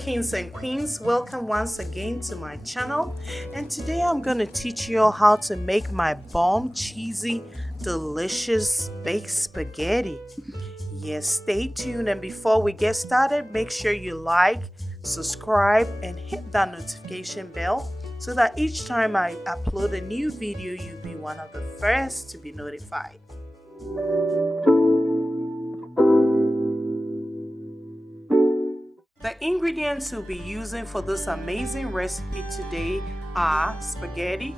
kings and queens, welcome once again to my channel, and today I'm going to teach you all how to make my bomb cheesy delicious baked spaghetti. Yes, stay tuned, and before we get started, make sure you like, subscribe and hit that notification bell so that each time I upload a new video you'll be one of the first to be notified. The ingredients we'll be using for this amazing recipe today are spaghetti,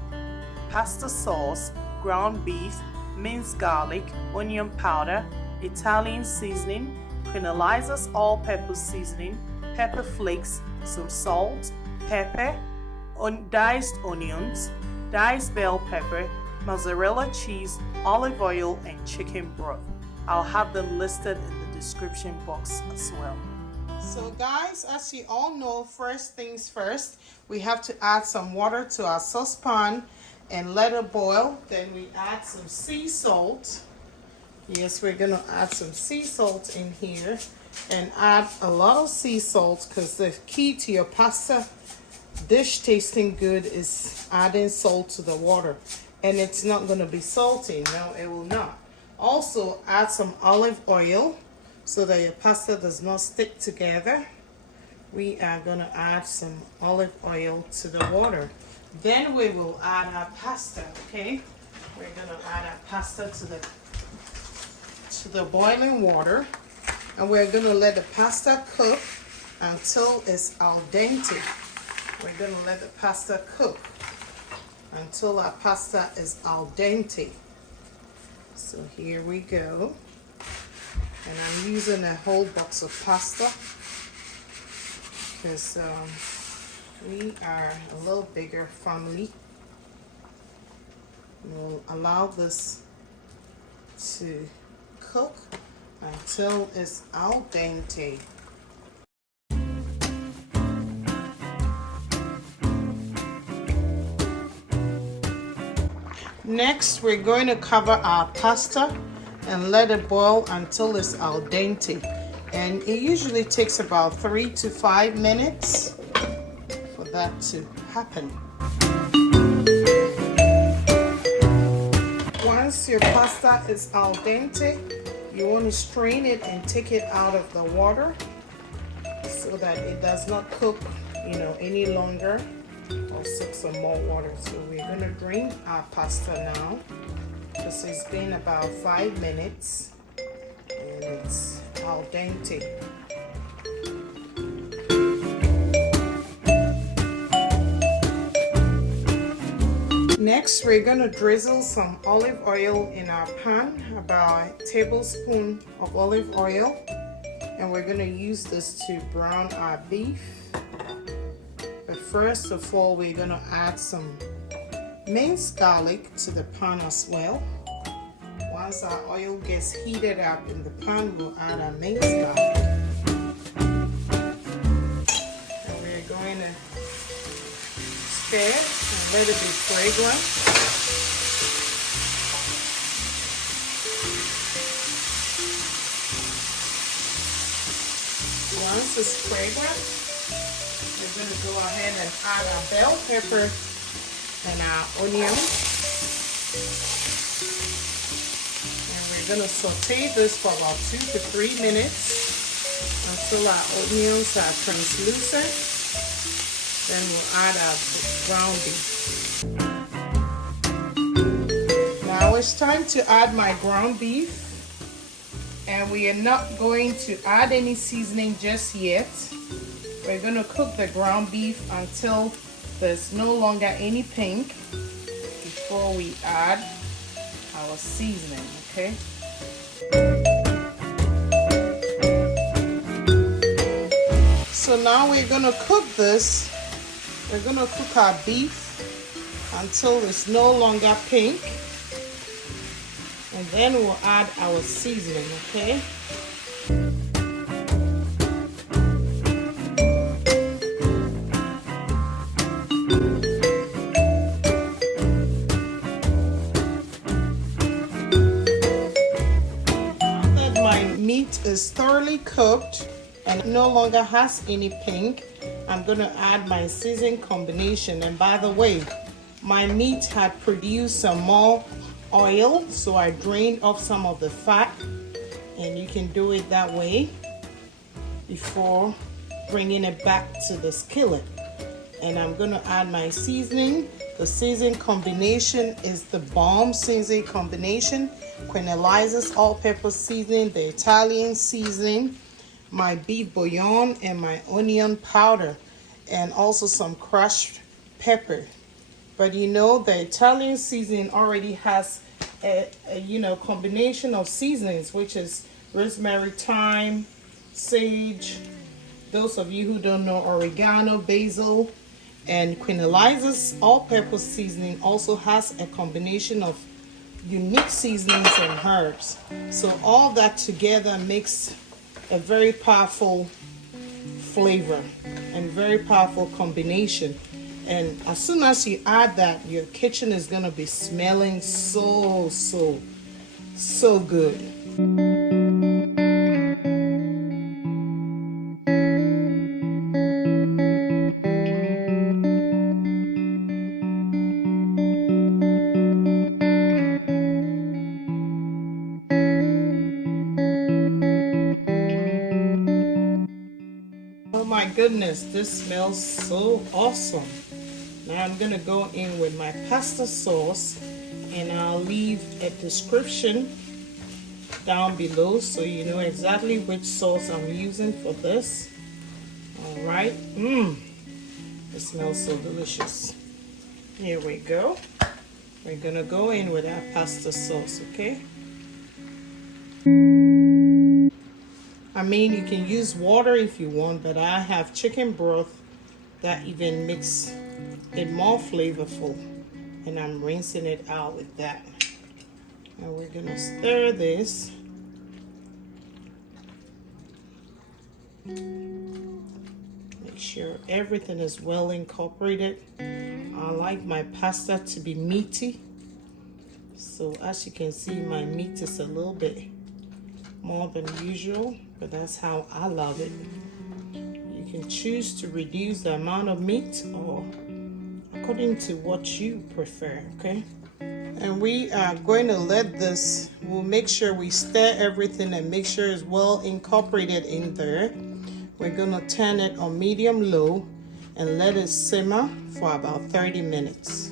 pasta sauce, ground beef, minced garlic, onion powder, Italian seasoning, Queen Elizar's all-purpose seasoning, pepper flakes, some salt, pepper, diced onions, diced bell pepper, mozzarella cheese, olive oil, and chicken broth. I'll have them listed in the description box as well. So guys, as you all know, first things first, we have to add some water to our saucepan and let it boil. Then we add some sea salt. Yes, we're going to add some sea salt in here and add a lot of sea salt, because the key to your pasta dish tasting good is adding salt to the water. And it's not going to be salty. No, it will not. Also add some olive oil so that your pasta does not stick together. We are going to add some olive oil to the water. Then we will add our pasta, okay? We're going to add our pasta to the boiling water, and we're going to let the pasta cook until it's al dente. We're going to let the pasta cook until our pasta is al dente. So here we go. And I'm using a whole box of pasta because we are a little bigger family. We'll allow this to cook until it's al dente. Next, we're going to cover our pasta and let it boil until it's al dente. And it usually takes about 3 to 5 minutes for that to happen. Once your pasta is al dente, you want to strain it and take it out of the water so that it does not cook, any longer or soak some more water. So we're going to drain our pasta now. This has been about 5 minutes and it's al dente. Next, we're going to drizzle some olive oil in our pan, about a tablespoon of olive oil, and we're going to use this to brown our beef. But first of all, we're going to add some minced garlic to the pan as well. Once our oil gets heated up in the pan, we'll add our minced garlic. And we're going to stir and let it be fragrant. Once it's fragrant, we're going to go ahead and add our bell pepper and our onion, and we're going to saute this for about 2 to 3 minutes until our onions are translucent. Then we'll add our ground beef. Now it's time to add my ground beef, and we are not going to add any seasoning just yet. We're going to cook the ground beef until there's no longer any pink before we add our seasoning, okay? So now we're going to cook this. We're going to cook our beef until it's no longer pink. And then we'll add our seasoning, okay? Meat is thoroughly cooked and it no longer has any pink, I'm going to add my seasoning combination. And by the way, my meat had produced some more oil, so I drained off some of the fat, and you can do it that way before bringing it back to the skillet. And I'm going to add my seasoning. The seasoning combination is the bomb seasoning combination. Queen Elizar's all-purpose seasoning, the Italian seasoning, my beef bouillon, and my onion powder, and also some crushed pepper. But you know, the Italian seasoning already has a combination of seasonings, which is rosemary, thyme, sage. Those of you who don't know, oregano, basil. And Queen Elizar's all-purpose seasoning also has a combination of unique seasonings and herbs. So all that together makes a very powerful flavor and very powerful combination. And as soon as you add that, your kitchen is going to be smelling so good. Oh my goodness, this smells so awesome. Now I'm gonna go in with my pasta sauce, and I'll leave a description down below so you know exactly which sauce I'm using for this. All right, it smells so delicious. Here we go. We're gonna go in with our pasta sauce, okay? I mean, you can use water if you want, but I have chicken broth that even makes it more flavorful, and I'm rinsing it out with that. And we're gonna stir this. Make sure everything is well incorporated. I like my pasta to be meaty, so as you can see, my meat is a little bit more than usual, but that's how I love it. You can choose to reduce the amount of meat or according to what you prefer, okay? And we are going to let this, we'll make sure we stir everything and make sure it's well incorporated in there. We're gonna turn it on medium low and let it simmer for about 30 minutes.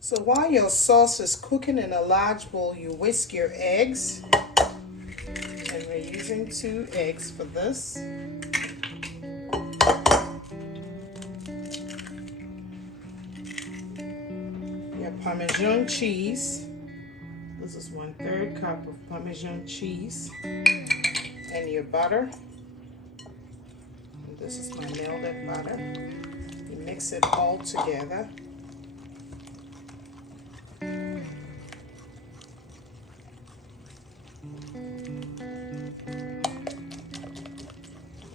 So while your sauce is cooking in a large bowl, you whisk your eggs. And we're using 2 eggs for this. Your Parmesan cheese. This is 1/3 cup of Parmesan cheese. And your butter. And this is my melted butter. You mix it all together.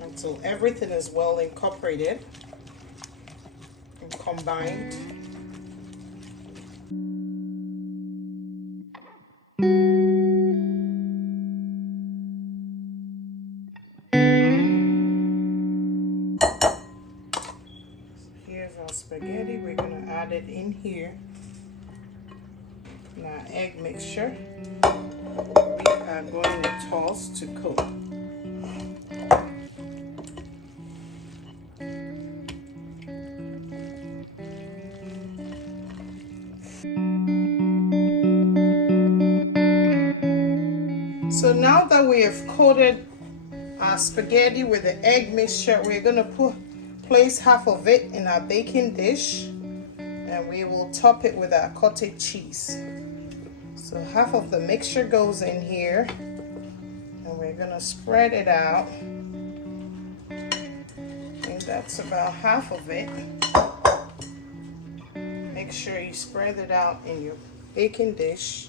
Until everything is well incorporated and combined. Here's our spaghetti. We're going to add it in here. Now, egg mixture. We are going to toss to cook. So now that we have coated our spaghetti with the egg mixture, we're going to place half of it in our baking dish, and we will top it with our cottage cheese. So half of the mixture goes in here, and we're going to spread it out. And that's about half of it. Make sure you spread it out in your baking dish,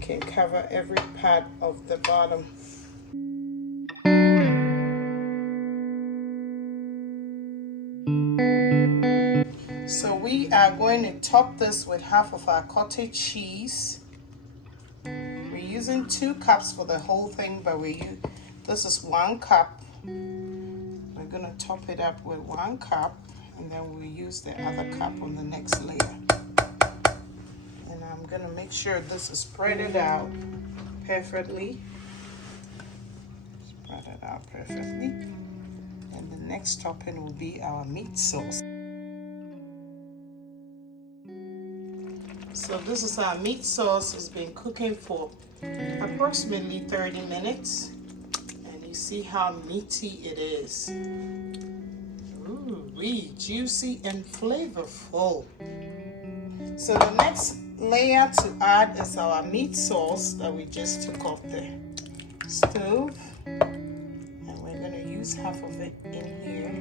can cover every part of the bottom. we are going to top this with half of our cottage cheese. We're using 2 cups for the whole thing, but this is 1 cup. We're gonna top it up with 1 cup, and then we'll use the other cup on the next layer. And I'm gonna make sure this is spread out perfectly. Spread it out perfectly. And the next topping will be our meat sauce. So this is our meat sauce. It's been cooking for approximately 30 minutes. And you see how meaty it is. Ooh, really juicy and flavorful. So the next layer to add is our meat sauce that we just took off the stove. And we're going to use half of it in here.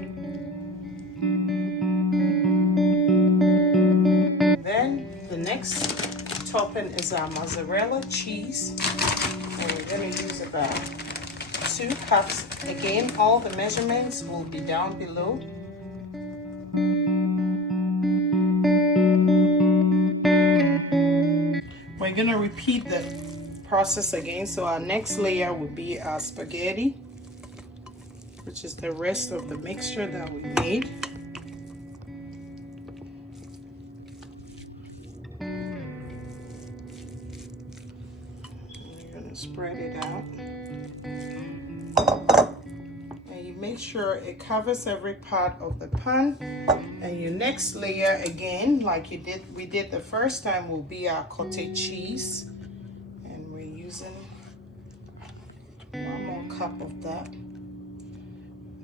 Then the next topping is our mozzarella cheese. And we're going to use about 2 cups. Again, all the measurements will be down below. We're going to repeat the process again. So our next layer will be our spaghetti, which is the rest of the mixture that we made. You're going to spread it out. And you make sure it covers every part of the pan. And your next layer, again, like we did the first time, will be our cottage cheese. And we're using 1 more cup of that.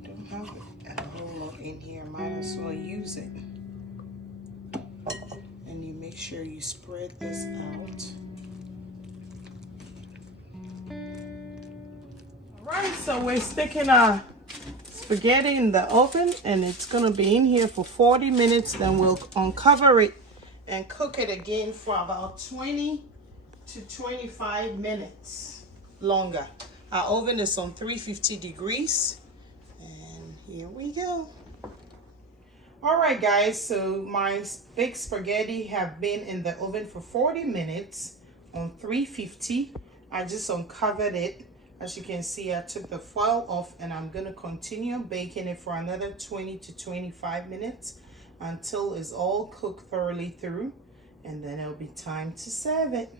I don't have a whole lot in here. Might as well use it. And you make sure you spread this out. Alright, so we're sticking our spaghetti in the oven, and it's going to be in here for 40 minutes. Then we'll uncover it and cook it again for about 20 to 25 minutes longer. Our oven is on 350 degrees, and here we go. All right, guys, so my big spaghetti have been in the oven for 40 minutes on 350. I just uncovered it. As you can see, I took the foil off, and I'm going to continue baking it for another 20 to 25 minutes until it's all cooked thoroughly through, and then it'll be time to serve it.